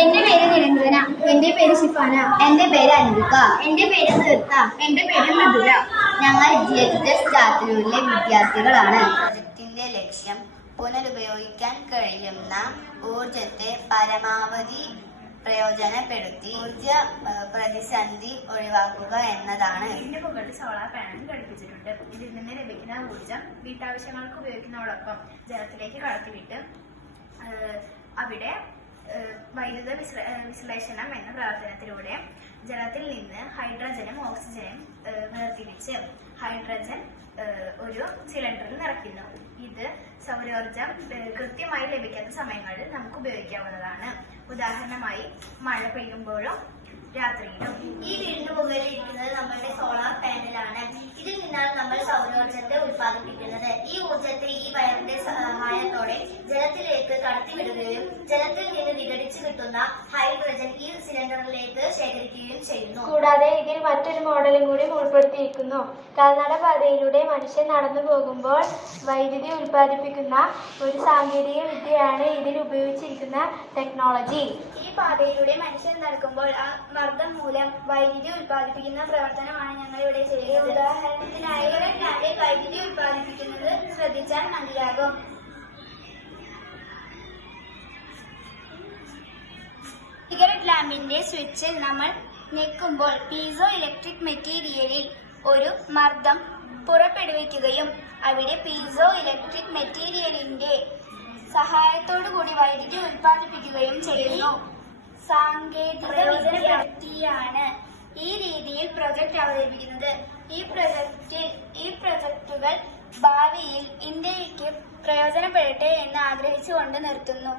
എന്റെ പേര് നിരഞ്ജന. എന്റെ പേര് ഷിഫാന. എന്റെ പേര് അൻവിക. എന്റെ പേര് തീർത്ത. എന്റെ പേര് മധുര. ഞങ്ങൾ GHS ചാത്തന്നൂരിലെ വിദ്യാർത്ഥികളാണ്. പ്രൊജക്ടിന്റെ ലക്ഷ്യം പുനരുപയോഗിക്കാൻ കഴിയുന്ന ഊർജത്തെ പരമാവധി പ്രയോജനപ്പെടുത്തി ഊർജ പ്രതിസന്ധി ഒഴിവാക്കുക എന്നതാണ്. ഇതിന്റെ മുകളിൽ സോളാർ പാനൽ ഘടിപ്പിച്ചിട്ടുണ്ട്. ഇതിൽ നിന്ന് ലഭിക്കുന്ന ഊർജം വീട്ടാവശ്യങ്ങൾക്ക് ഉപയോഗിക്കുന്നതോടൊപ്പം ജലത്തിലേക്ക് കടത്തിവിട്ട് അവിടെ വൈദ്യുത വിശ്ലേഷണം എന്ന പ്രവർത്തനത്തിലൂടെ ജലത്തിൽ നിന്ന് ഹൈഡ്രജനും ഓക്സിജനും വേർതിരിച്ച് ഹൈഡ്രജൻ ഒരു സിലിണ്ടറിൽ നിറയ്ക്കുന്നു. ഇത് സൗരോർജം കൃത്യമായി ലഭിക്കാത്ത സമയങ്ങളിൽ നമുക്ക് ഉപയോഗിക്കാവുന്നതാണ്. ഉദാഹരണമായി മഴ പെയ്യുമ്പോഴും രാത്രിയിലും. ഈ വീടിന് മുകളിൽ ഇരിക്കുന്നത് നമ്മളുടെ സോളാർ പാനലാണ്. ഇതിൽ നിന്നാണ് നമ്മൾ സൗരോർജത്തെ ഉത്പാദിപ്പിക്കുന്നത്. ഈ ഊർജത്തെ ഈ വയറിന്റെ സഹായത്തോടെ ജലത്തിലേക്ക് കടത്തിവിടുകയും ജലത്തിൽ നിന്ന് വിഘടിച്ചു കിട്ടുന്ന ഹൈഡ്രജൻ ഈ സിലിണ്ടറിലേക്ക് ശേഖരിക്കുകയും ചെയ്യുന്നു. കൂടാതെ ഇതിൽ മറ്റൊരു മോഡലും കൂടി ഉൾപ്പെടുത്തിയിരിക്കുന്നു. കാൽനട പാതയിലൂടെ മനുഷ്യൻ നടന്നു പോകുമ്പോൾ വൈദ്യുതി ഉൽപ്പാദിപ്പിക്കുന്ന ഒരു സാങ്കേതിക വിദ്യയാണ് ഇതിൽ ഉപയോഗിച്ചിരിക്കുന്ന ടെക്നോളജി. ഈ പാതയിലൂടെ മനുഷ്യൻ നടക്കുമ്പോൾ ആ മർദ്ദം മൂലം വൈദ്യുതി ഉൽപ്പാദിപ്പിക്കുന്ന പ്രവർത്തനമാണ് ഞങ്ങൾ ഇവിടെ ചെയ്യുന്നത്. ഉദാഹരണത്തിനായി വൈദ്യുതി ഉൽപ്പാദിപ്പിക്കുന്നത് ശ്രദ്ധിച്ചാൽ മനസ്സിലാകും. സിഗരറ്റ് ലാമ്പിന്റെ സ്വിച്ചിൽ നമ്മൾ ഞെക്കുമ്പോൾ പീസോ ഇലക്ട്രിക് മെറ്റീരിയലിൽ ഒരു മർദ്ദം പുറപ്പെടുവിക്കുകയും അവിടെ പീസോ ഇലക്ട്രിക് മെറ്റീരിയലിന്റെ സഹായത്തോടുകൂടി വൈദ്യുതി ഉൽപ്പാദിപ്പിക്കുകയും ചെയ്യുന്നു. സാങ്കേതിക വിദ്യയാണ് ഈ രീതിയിൽ പ്രൊജക്ട് അവതരിപ്പിക്കുന്നത്. ഈ പ്രൊജക്ടുകൾ ഭാവിയിൽ ഇന്ത്യക്ക് പ്രയോജനപ്പെടട്ടെ എന്ന് ആഗ്രഹിച്ചുകൊണ്ട് നിർത്തുന്നു.